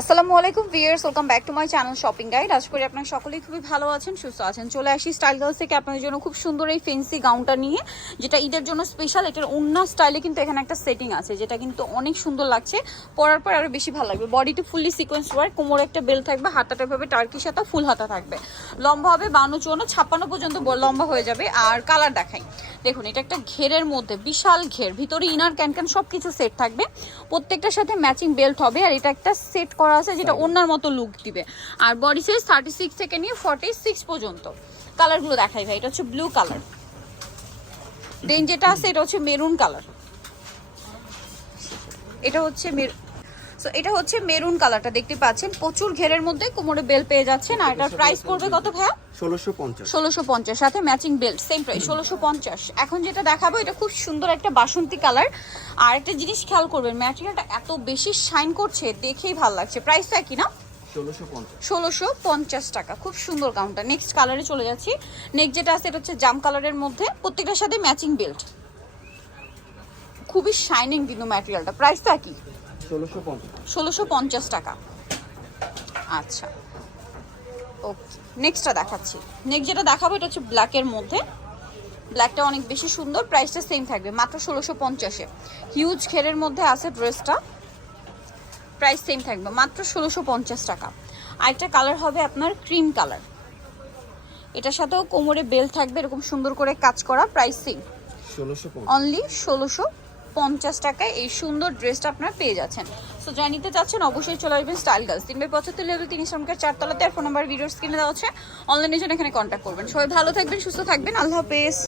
আসসালামু আলাইকুম viewers, welcome back to my channel shopping guide. আশা করি আপনারা সকলেই খুবই ভালো আছেন, সুস্থ আছেন। চলে আসি স্টাইল গার্লস থেকে আপনাদের জন্য খুব সুন্দর এই ফেন্সি গাউনটা নিয়ে, যেটা ঈদের জন্য স্পেশাল। এটার ওন্না স্টাইলে কিন্তু এখানে একটা সেটিং আছে, যেটা কিন্তু অনেক সুন্দর লাগছে। পরার পর আরও বেশি ভালো লাগবে। বডিতে ফুললি সিকোয়েন্স ওয়ার্ক, কোমরে একটা বেল্ট থাকবে, হাতাটা ভাবে টার্কিশ হাতা, ফুল হাতা থাকবে। লম্বা হবে 52, 54, 56 পর্যন্ত লম্বা হয়ে যাবে। আর কালার দেখাই, দেখুন এটা একটা ঘেরের মধ্যে, বিশাল ঘের, ভিতরে ইনার ক্যান সব কিছু সেট থাকবে। প্রত্যেকটার সাথে ম্যাচিং বেল্ট হবে। আর এটা একটা সেট করা আছে যেটা ওনার মতো লুক দিবে। আর বডি সাইজ 36 থেকে নিয়ে 46 পর্যন্ত। কালারগুলো দেখাই ভাই। এটা হচ্ছে ব্লু কালার, দেন যেটা আছে এটা হচ্ছে মেরুন কালার, এটা হচ্ছে এটা হচ্ছে মেরুন কালারটা দেখতে পাচ্ছেন, প্রচুর ঘেরের মধ্যে, কোমরে বেল পেয়ে যাচ্ছেন। আর এটার প্রাইস পড়বে কত ভাইয়া? 1650, সাথে ম্যাচিং বেল্ট, সেম প্রাইস 1650। এখন যেটা দেখাবো এটা খুব সুন্দর একটা বাসন্তী কালার। আর একটা জিনিস খেয়াল করবেন, ম্যাটেরিয়ালটা এত বেশি শাইন করছে, দেখেই ভালো লাগছে। প্রাইসটা একই না? 1650 টাকা। খুব সুন্দর গাউনটা। নেক্সট কালারে চলে যাচ্ছি। নেক্সট যেটা আছে এটা হচ্ছে জাম কালারের মধ্যে, প্রত্যেকটার সাথে ম্যাচিং বেল্ট, খুবই শাইনিং কিন্তু ম্যাটেরিয়ালটা। প্রাইসটা একই, 1650 টাকা। আচ্ছা ওকে, নেক্সটটা দেখাচ্ছি। নেক্সট যেটা দেখাবো এটা হচ্ছে ব্ল্যাকের মধ্যে। ব্ল্যাকটা অনেক বেশি সুন্দর, প্রাইসটা সেম থাকবে মাত্র 1650-এ। হিউজ ঘেরের মধ্যে আছে ড্রেসটা, প্রাইস সেম থাকবে মাত্র 1650 টাকা। আরেকটা কালার হবে আপনার ক্রিম কালার, এটার সাথেও কোমরে বেল থাকবে এরকম সুন্দর করে কাজ করা। প্রাইস সেম, অনলি 1650 টাকায় এই সুন্দর ড্রেসটা আপনারা পেয়ে যাচ্ছেন। সো যারা নিতে চাচ্ছেন অবশ্যই চলে আসবেন স্টাইল গার্লস, 3/75 লেভেল 3 শ্রমিকের 4 তলাতে। আর ফোন নাম্বার ভিডিওর স্ক্রিনে দেওয়া হচ্ছে, অনলাইনের জন্য এখানে কন্ট্যাক্ট করবেন। সবাই ভালো থাকবেন, সুস্থ থাকবেন, আল্লাহ হাফেজ।